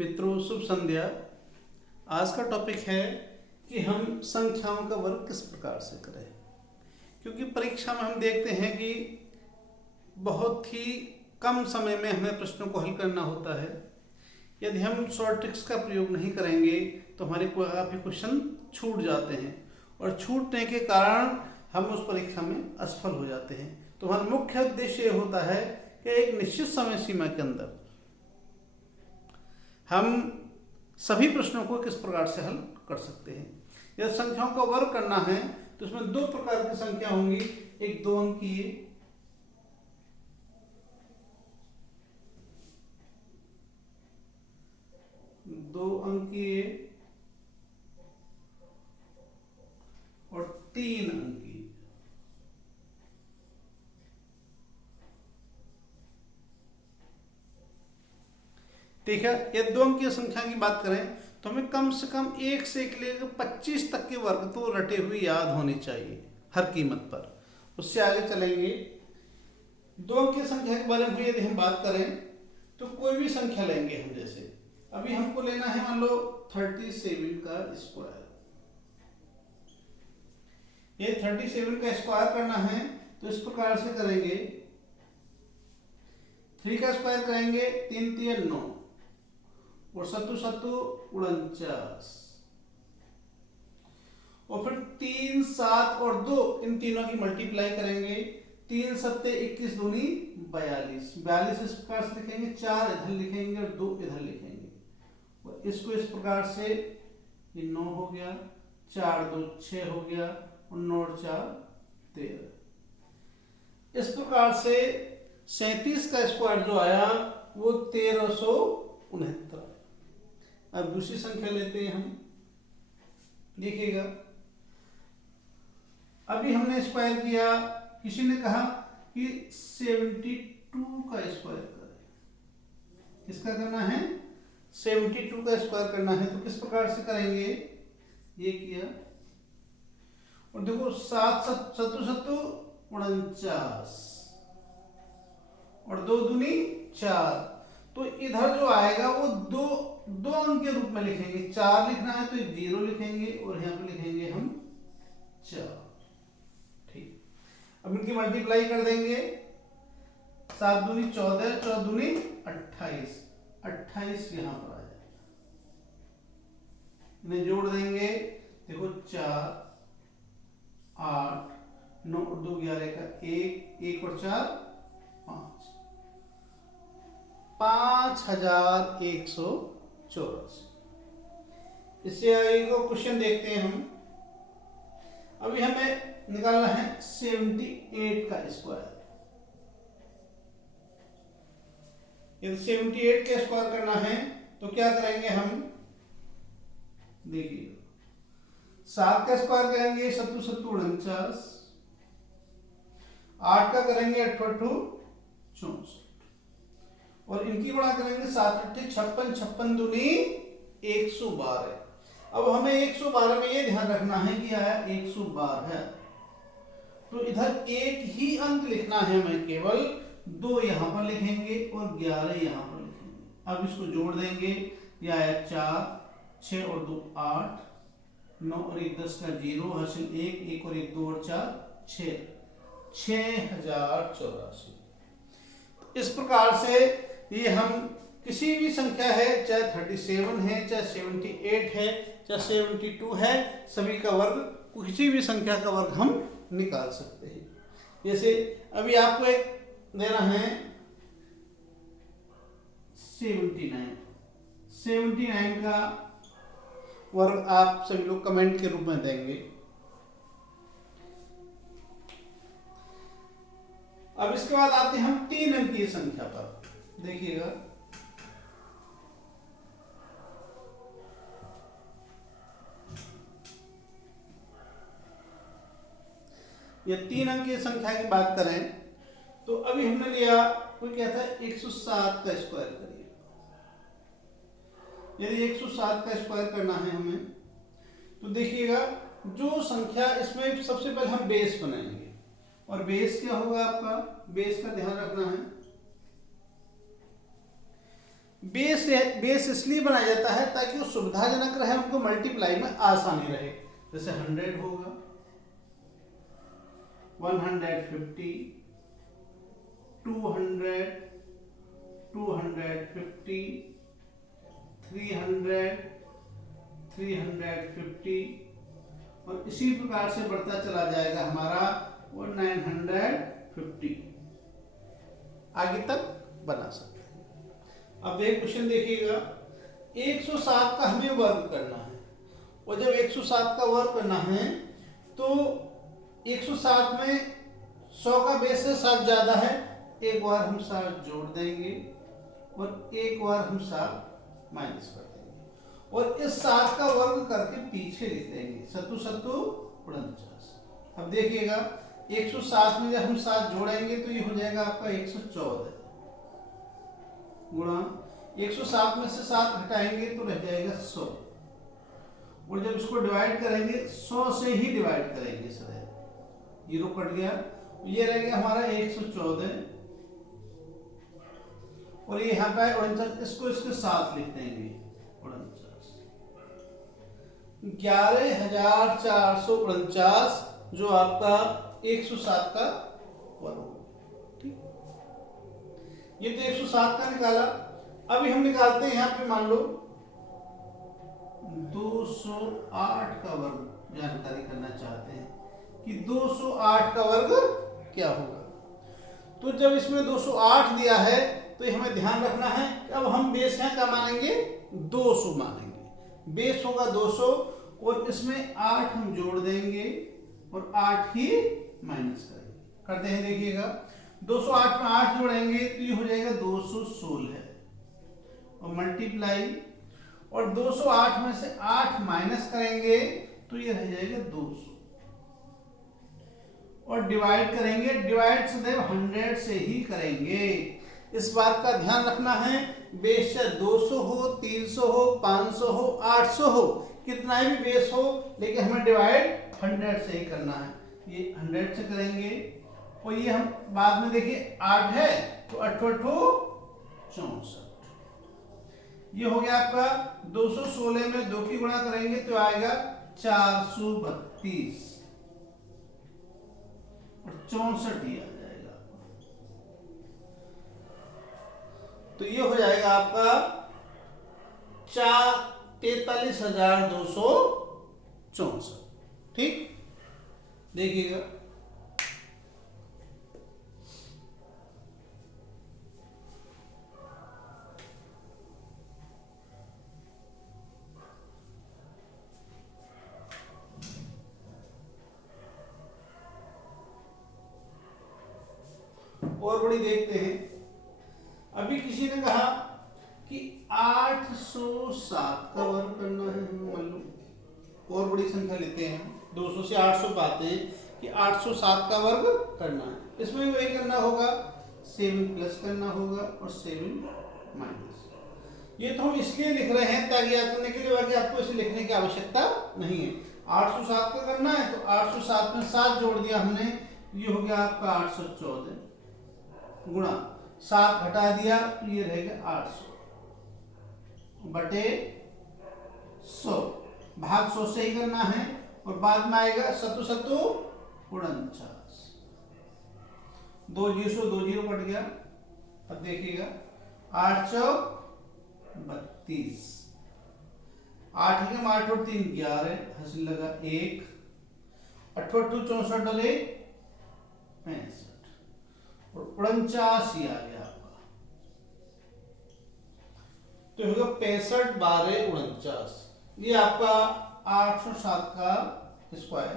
मित्रों, शुभ संध्या। आज का टॉपिक है कि हम संख्याओं का वर्ग किस प्रकार से करें, क्योंकि परीक्षा में हम देखते हैं कि बहुत ही कम समय में हमें प्रश्नों को हल करना होता है। यदि हम शॉर्ट ट्रिक्स का प्रयोग नहीं करेंगे तो हमारे काफ़ी क्वेश्चन छूट जाते हैं और छूटने के कारण हम उस परीक्षा में असफल हो जाते हैं। तो हमारा मुख्य उद्देश्य ये होता है कि एक निश्चित समय सीमा के अंदर हम सभी प्रश्नों को किस प्रकार से हल कर सकते हैं। यदि संख्याओं का वर्ग करना है तो इसमें दो प्रकार की संख्या होंगी, एक 2 अंकीय और 3 अंकीय। ठीक है, यदि 2 अंकीय संख्या की बात करें तो हमें कम से कम 1 से लेकर 25 तक के वर्ग तो रटे हुए याद होने चाहिए हर कीमत पर। उससे आगे चलेंगे। 2 अंकीय संख्या के बारे में यदि हम बात करें तो कोई भी संख्या लेंगे हम, जैसे अभी हमको लेना है मान लो 37 का स्क्वायर। ये 37 का स्क्वायर करना है तो इस प्रकार से करेंगे, 3 का स्क्वायर करेंगे 3 3 9 और 7 7 49 और फिर 3 7 और 2 इन तीनों की मल्टीप्लाई करेंगे, 3 7 21 दूनी 42। 42 इस प्रकार से लिखेंगे, 4 इधर लिखेंगे और 2 इधर लिखेंगे और इसको इस प्रकार से, ये 9 हो गया, 4 2 6 हो गया और 9 4 13। इस प्रकार से 37 का स्क्वायर जो आया वो 1369। अब दूसरी संख्या लेते हैं हम, देखिएगा अभी हमने स्क्वायर किया, किसी ने कहा कि 72 का स्क्वायर करें। किसका करना है? 72 का स्क्वायर करना है। तो किस प्रकार से करेंगे? ये किया और देखो 7 7 7 49 और 2 दूनी 4। तो इधर जो आएगा वो दो अंक के रूप में लिखेंगे। 4 लिखना है तो 0 लिखेंगे और यहाँ पे लिखेंगे हम 4। ठीक, अब इनकी मल्टीप्लाई कर देंगे, 7 दूनी 14, 14 दूनी 28, 28 यहाँ पर आ जाएगा। इन्हें जोड़ देंगे, देखो 4 8 9 और 2 11 का 1 1 और 4 5, 5184। इससे आगे को क्वेश्चन देखते हैं हम। अभी हमें निकालना है 78 का स्क्वायर। यदि 78 का स्क्वायर करना है तो क्या करेंगे हम? देखिए 7 का स्क्वायर करेंगे 7 7 49, 8 का करेंगे 8 8 64 और इनकी बड़ा करेंगे 7 8 56, 56 दूनी 112। अब हमें 112 में ये ध्यान रखना है कि आया 112 है तो इधर एक ही अंक लिखना है हमें, केवल 2 यहां पर लिखेंगे और 11 यहां पर लिखेंगे। अब इसको जोड़ देंगे, यह आया 4 6 और 2 8 9 और 1 10 का 0 हासिल 1 1 और 1 2 और 4 6, 6084। इस प्रकार से ये हम किसी भी संख्या है, चाहे 37 है, चाहे 78 है, चाहे 72 है, सभी का वर्ग, किसी भी संख्या का वर्ग हम निकाल सकते हैं। जैसे अभी आपको एक देना है 79 का वर्ग आप सभी लोग कमेंट के रूप में देंगे। अब इसके बाद आते हैं हम 3 अंकीय संख्या पर। देखिएगा ये 3 अंकीय संख्या की बात करें तो अभी हमने लिया, कोई कहता है 107 का स्क्वायर करिए। यदि 107 का स्क्वायर करना है हमें तो देखिएगा जो संख्या, इसमें सबसे पहले हम बेस बनाएंगे और बेस क्या होगा आपका? बेस का ध्यान रखना है बेस इसलिए बनाया जाता है ताकि वो सुविधाजनक रहे, उनको मल्टीप्लाई में आसानी रहे। जैसे 100 होगा, 150, 200, 250, 300, 350 और इसी प्रकार से बढ़ता चला जाएगा हमारा 950 आगे तक बना सकते हैं। अब एक क्वेश्चन देखिएगा, 107 का हमें वर्ग करना है और जब 107 का वर्ग करना है तो 107 में 100 का बेस से 7 ज्यादा है, एक बार हम 7 जोड़ देंगे और एक बार हम 7 माइनस कर देंगे और इस 7 का वर्ग करके पीछे लिख देंगे, सत्तू सत्तू 49। अब देखिएगा 107 में जब हम 7 जोड़ेंगे तो ये हो जाएगा आपका 114 गुणा 107 में से 7 घटाएंगे तो रह जाएगा 100 और जब इसको डिवाइड करेंगे 100 से ही डिवाइड करेंगे सर, 0 कट गया, ये रह गया हमारा 114 और ये यहाँ पे 49, इसको इसके साथ लिख देंगे 49, 11,449 जो आपका 107 का वर्ग होगा। ठीक, ये तो 107 का निकाला। अभी हम निकालते हैं यहाँ पे मान लो 208 का वर्ग जानकारी करना चाहते हैं कि 208 का वर्ग क्या होगा। तो जब इसमें 208 दिया है तो ये हमें ध्यान रखना है कि अब हम बेस यहाँ क्या मानेंगे, 200 मानेंगे। बेस होगा 200 और इसमें 8 हम जोड़ देंगे और 8 ही माइनस करेंगे। करते हैं, देखिएगा 208 में 8 जोड़ेंगे तो ये हो जाएगा 216 और मल्टीप्लाई और 208 में से 8 माइनस करेंगे तो ये रह जाएगा 200 और डिवाइड करेंगे, डिवाइड सदैव 100 से ही करेंगे। इस बात का ध्यान रखना है, बेशक 200 हो, 300 हो, 500 हो, 800 हो, कितना भी बेस हो, लेकिन हमें डिवाइड 100 से ही करना है। ये 100 से करेंगे और ये हम बाद में देखिए 8 है तो 8 64, ये हो गया आपका 216 में 2 की गुणा करेंगे तो आएगा 432 और 64 ही आ जाएगा। तो ये हो जाएगा आपका 43,264। ठीक, देखिएगा और बड़ी देखते हैं। अभी किसी ने कहा कि 807 का वर्ग करना है, मान लो और बड़ी संख्या लेते हैं, 200 से 800 पाते हैं कि 807 का वर्ग करना है। इसमें वही करना होगा, 7 प्लस करना होगा और 7 माइनस। ये तो हम इसलिए लिख रहे हैं ताकि याद करने के लिए, बाकी आपको इसे लिखने की आवश्यकता नहीं है। 807 का करना है तो 807 में 7 जोड़ दिया हमने, ये हो गया आपका 814 गुणा 7 घटा दिया तो ये रहेगा 800 बटे 100, भाग 100 से ही करना है और बाद में आएगा 7 7 49, 2 0 कट गया। अब देखिएगा 8 चौक 32, 8 एकम 8 और 3 11, हंसी लगा 1, 8 2 64 डले 65 और 49 ही आ गया आपका। तो होगा 65 12 49, ये आपका 807 का स्क्वायर।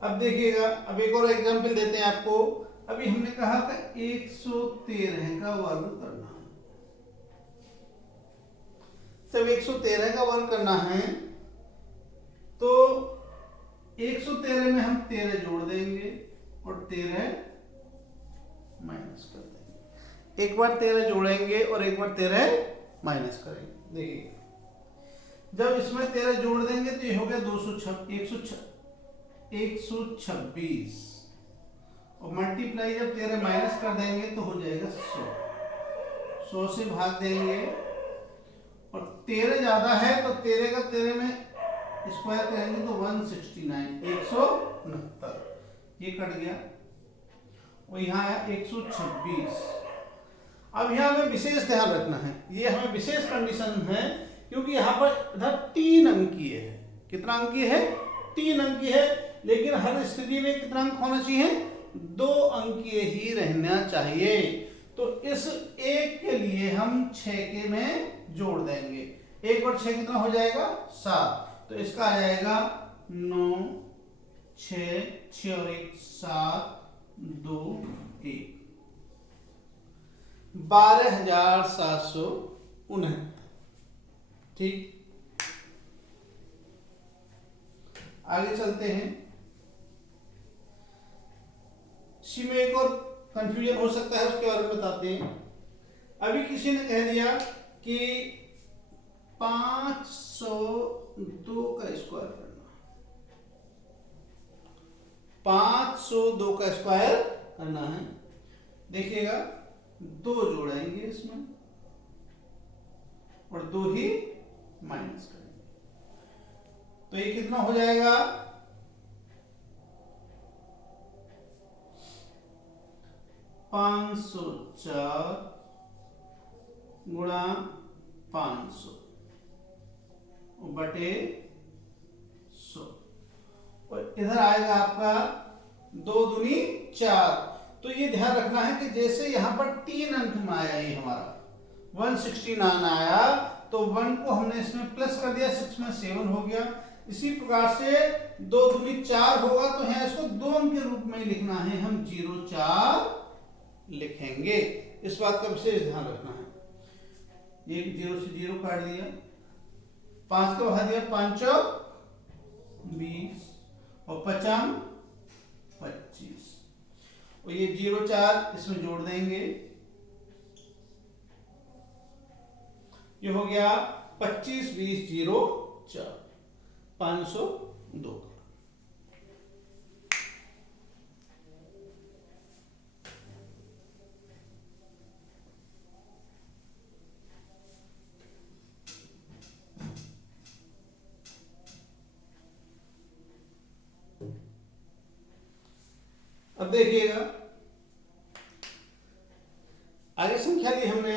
अब देखिएगा, अब एक और एग्जांपल देते हैं आपको। अभी हमने कहा कि 113 का वर्ग करना है। जब 113 का वर्ग करना है तो 113 में हम 13 जोड़ देंगे और 13 माइनस कर देंगे। एक बार 13 जोड़ेंगे और एक बार 13 माइनस करेंगे। देखिए जब इसमें 13 जोड़ देंगे तो ये हो गया 126 और मल्टीप्लाई जब 13 माइनस कर देंगे तो हो जाएगा 100। 100 से भाग देंगे और 13 ज्यादा है तो 13 का 13 में स्क्वायर करेंगे तो 169 169 ये कट गया और यहाँ आया 126। अब यहाँ हमें विशेष ध्यान रखना है, ये हमें विशेष कंडीशन है क्योंकि यहाँ पर इधर 3 अंकीय है। कितना अंकीय है? 3 अंकीय है, लेकिन हर स्थिति में कितना अंक होना चाहिए? 2 अंकीय ही रहना चाहिए। तो इस एक के लिए हम 6 के में जोड़ देंगे। 1 और 6 कितना हो जाएगा? 7। तो इसका आ जाएगा 9 6 6 और 1 7 2 1 12,769। ठीक, आगे चलते हैं। इसी में एक और कंफ्यूजन हो सकता है, उसके बारे में बताते हैं। अभी किसी ने कह दिया कि 502 का स्क्वायर करना, 502 का स्क्वायर करना है। देखिएगा 2 जोड़ेंगे इसमें और 2 ही माइनस करेंगे तो ये कितना हो जाएगा? 504 गुणा 500 बटे 100 और इधर आएगा आपका 2 दूनी 4। तो ये ध्यान रखना है कि जैसे यहाँ पर 3 अंक में आया, ये हमारा 169 आया तो 1 को हमने इसमें प्लस कर दिया, 6 में 7 हो गया। इसी प्रकार से 2 दूनी 4 होगा तो यहाँ इसको 2 अंक के रूप में ही लिखना है, हम 04 लिखेंगे। इस बात का विशेष ध्यान रखना है। ये 0 से 0 काट दिया, 5 को बढ़ा दिया, 5 20 और 5 25 और ये 04 इसमें जोड़ देंगे, ये हो गया 25 20 0 4 502। अब देखिएगा आगे संख्या ली हमने,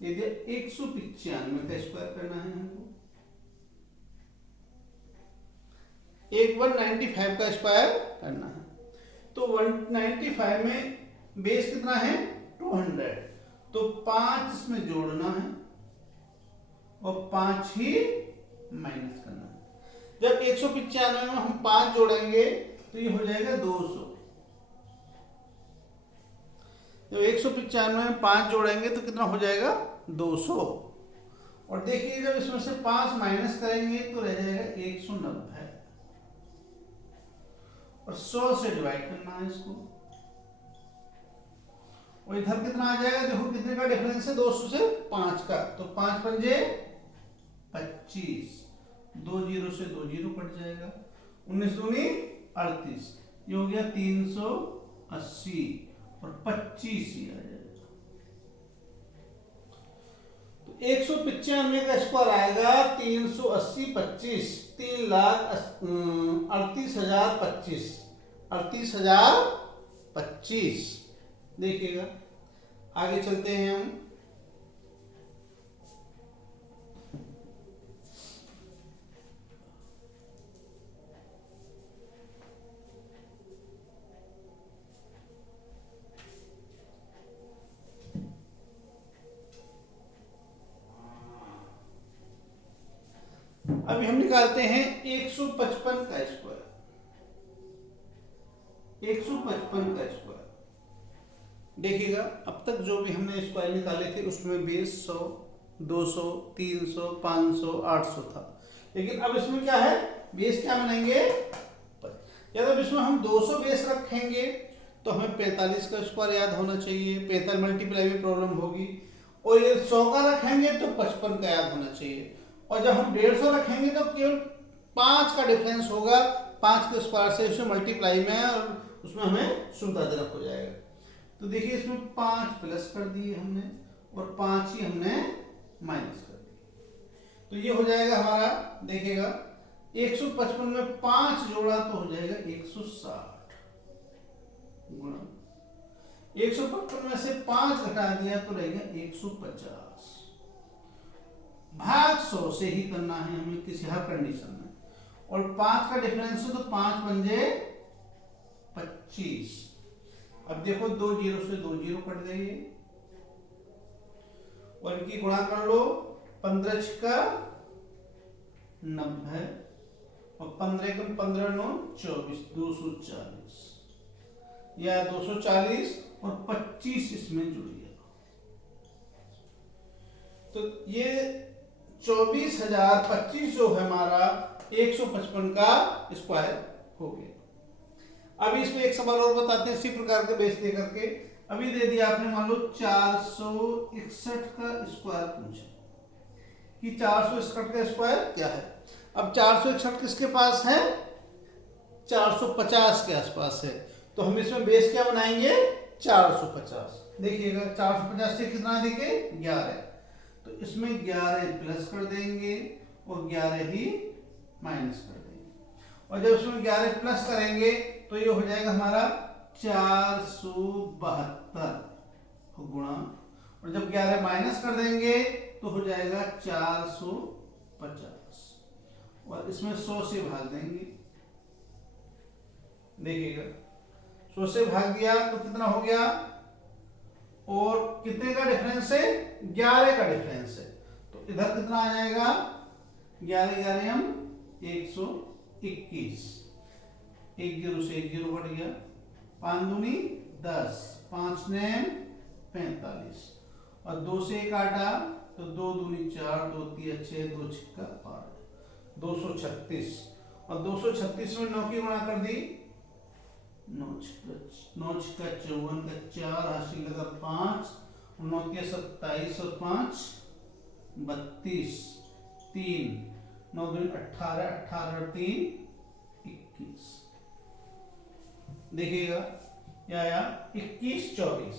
ये दिया 195 का स्क्वायर करना है हमको। 195 का स्क्वायर करना है तो 195 में बेस कितना है? 200। तो 5 इसमें जोड़ना है और 5 ही माइनस करना है। जब 195 में हम 5 जोड़ेंगे तो ये हो जाएगा 200। तो 195 में 5 जोड़ेंगे तो कितना हो जाएगा? 200। और देखिए जब इसमें से 5 माइनस करेंगे तो रह जाएगा 190 और 100 से डिवाइड करना है इसको। और इधर कितना आ जाएगा? देखो कितने का डिफरेंस है? 200 से 5 का, तो 5 पंजे 25, 2 0 से 2 0 कट जाएगा, 19 दूनी 38, ये हो गया 380 और 25 ही आ जाएगा। तो 195 का स्क्वायर आएगा 380 25 3,38,025 38,025। देखिएगा आगे चलते हैं हम। अभी हम निकालते हैं 155 का स्क्वायर। 155 का स्क्वायर देखिएगा, अब तक जो भी हमने स्क्वायर निकाले थे उसमें बेस 100 200 300 500 800 था, लेकिन अब इसमें क्या है? बेस क्या बनेंगे? जब इसमें हम 200 बेस रखेंगे तो हमें 45 का स्क्वायर याद होना चाहिए, 45 मल्टीप्लाई में प्रॉब्लम होगी। और ये 100 का रखेंगे तो 55 का याद होना चाहिए। और जब हम 150 रखेंगे तो केवल 5 का डिफरेंस होगा, 5 के स्क्वायर से इसमें मल्टीप्लाई में उसमें हमें सुविधाजनक हो जाएगा। तो देखिए इसमें 5 प्लस कर दिए हमने और 5 ही हमने माइनस कर दिए। तो ये हो जाएगा हमारा, देखिएगा 155 में 5 जोड़ा तो हो जाएगा 160 गुणा 155 में से 5 घटा दिया तो रहेगा 150 भाग 100 से ही करना है हमें किसी हर कंडीशन में। और 5 का डिफरेंस है तो 5 पंजे 25। अब देखो 2 जीरो से 2 जीरो कट देंगे और इनकी गुणा कर लो। 15 छिका 90 और 15 कम 15 9 24 240 या 240 और 25 इसमें जुड़ गया। तो ये 24,025 जो है हमारा 155 का स्क्वायर हो गया। अभी इसमें एक सवाल और बताते हैं इसी प्रकार के बेस दे करके। अभी दे दिया आपने, मान लो 461 का स्क्वायर पूछा कि 461 का स्क्वायर क्या है। अब 461 किसके पास है, 450 के आसपास है, तो हम इसमें बेस क्या बनाएंगे 450। देखिएगा 450 से कितना देंगे 11, तो इसमें 11 प्लस कर देंगे और 11 ही माइनस कर देंगे। और जब इसमें 11 प्लस करेंगे तो ये हो जाएगा हमारा 472 गुणा, और जब 11 माइनस कर देंगे तो हो जाएगा 450 और इसमें 100 से भाग देंगे। देखिएगा 100 से भाग दिया तो कितना हो गया, और कितने का डिफरेंस है 11 का डिफरेंस है, तो इधर कितना आ जाएगा 11 11 हम 121, 1 0 से 1 0 बढ़ गया, 5 दूनी 10, 5 ने 45 और 2 से 1 काटा तो 2 दूनी 4, 2 3 6, 2 छिक्का 8, 236 और 236 में 9 की गुणा कर दी, 9 छिक्का 54 का 4 राशि लगा 5, 9 के 27 और 5 32, 3 9 दूनी 18, 18 3 21। देखिएगा क्या आया 21 24,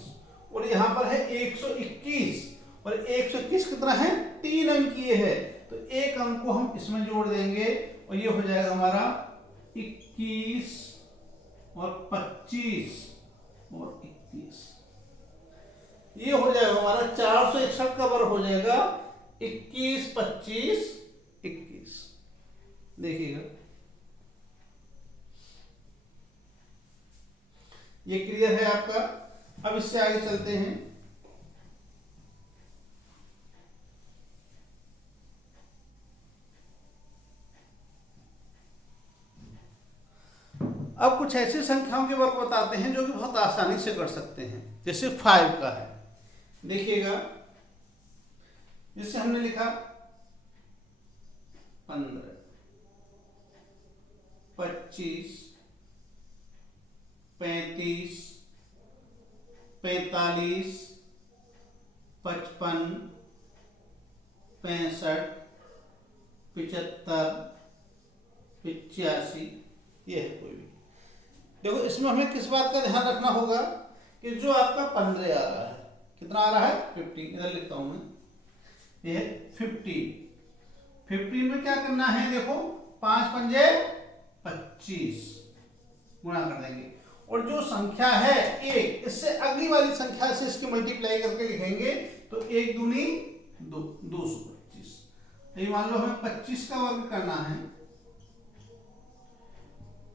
और यहाँ पर है 121 और 121 कितना है 3 अंक ये है, तो एक अंक को हम इसमें जोड़ देंगे और ये हो जाएगा हमारा 21 और 25 और 21। ये हो जाएगा हमारा 461 का वर्ग हो जाएगा 21 25 21। देखिएगा ये क्लियर है आपका। अब इससे आगे चलते हैं। अब कुछ ऐसी संख्याओं के वर्ग बताते हैं जो कि बहुत आसानी से कर सकते हैं, जैसे 5 का है। देखिएगा जिससे हमने लिखा 15 25 35 45 55 65 75 85, ये है कोई भी। देखो इसमें हमें किस बात का ध्यान रखना होगा कि जो आपका 15 आ रहा है, कितना आ रहा है 15, इधर लिखता हूं मैं, ये 15 में क्या करना है, देखो 5 पंजे 25 गुणा कर देंगे, और जो संख्या है 1, इससे अगली वाली संख्या से इसकी मल्टीप्लाई करके लिखेंगे तो 1 दूनी 225। ये मान लो हमें 25 का वर्ग करना है,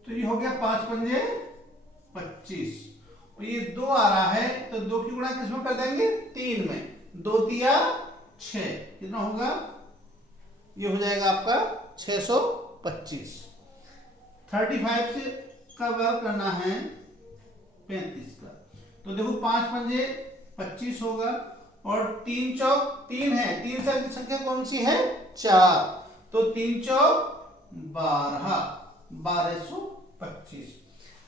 तो ये हो गया 5 पंजे 25, और ये 2 आ रहा है तो 2 की गुणा किसमें कर देंगे 3 में, 2 दिया 6, कितना होगा, ये हो जाएगा आपका 625। 35 से का वर्ग करना है 35 का, तो देखो 5 पंजे 25 होगा, और 3 चौक 3 है, 3 से अगली संख्या कौन सी है 4, तो 3 चौक 12, 1225।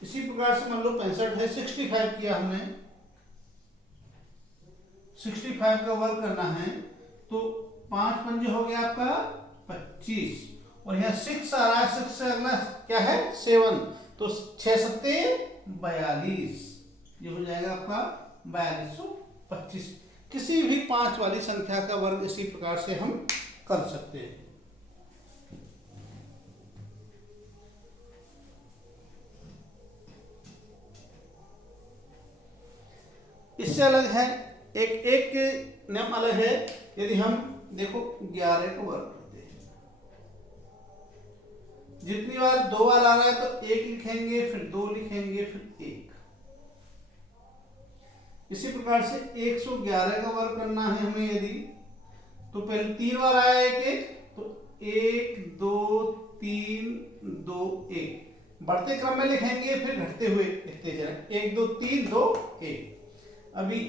इसी प्रकार से मान लो 65 है, 65 किया हमने, 65 का वर्ग करना है, तो 5 पंजे हो गया आपका 25, और यहाँ 6 आ रहा है, 6 से अगला क्या है 7, तो 6 7 42, ये हो जाएगा आपका 4225। किसी भी 5 वाली संख्या का वर्ग इसी प्रकार से हम कर सकते हैं। इससे अलग है एक नियम अलग है। यदि हम देखो 11 का वर्ग करते हैं, जितनी बार 2 बार आ रहा है तो 1 लिखेंगे, फिर 2 लिखेंगे, फिर 1। इसी प्रकार से 111 का वर्ग करना है हमें यदि, तो पहले 3 बार आया एक, तो 1 2 3 2 1, बढ़ते क्रम में लिखेंगे, फिर घटते हुए लिखते जाएं, 1 2 3 2 1। अभी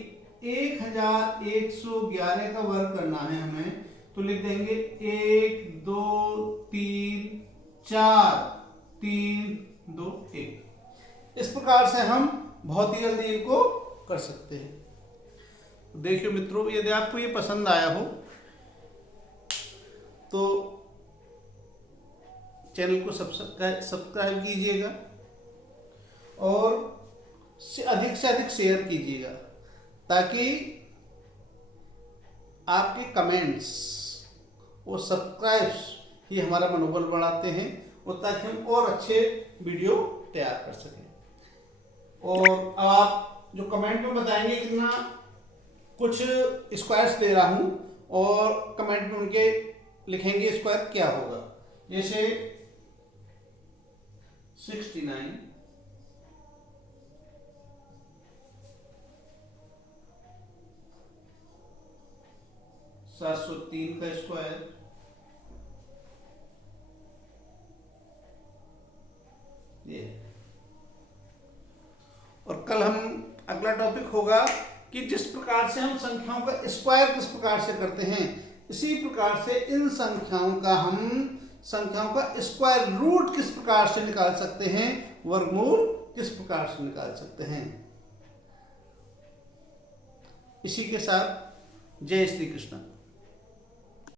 1111 का वर्ग करना है हमें, तो लिख देंगे 1 2 3 4 3 2 1। इस प्रकार से हम बहुत ही जल्दी इनको कर सकते हैं। देखिए मित्रों, यदि आपको ये पसंद आया हो तो चैनल को सब्सक्राइब कीजिएगा और से अधिक शेयर कीजिएगा, ताकि आपके कमेंट्स और सब्सक्राइब्स ही हमारा मनोबल बढ़ाते हैं, और ताकि हम और अच्छे वीडियो तैयार कर सकें। और आप जो कमेंट में बताएंगे कितना कुछ स्क्वायर्स दे रहा हूं, और कमेंट में उनके लिखेंगे स्क्वायर क्या होगा। जैसे 69 703 का स्क्वायर, ये। और कल हम अगला टॉपिक होगा कि जिस प्रकार से हम संख्याओं का स्क्वायर किस प्रकार से करते हैं, इसी प्रकार से इन संख्याओं का स्क्वायर रूट किस प्रकार से निकाल सकते हैं, वर्गमूल किस प्रकार से निकाल सकते हैं। इसी के साथ जय श्री कृष्ण।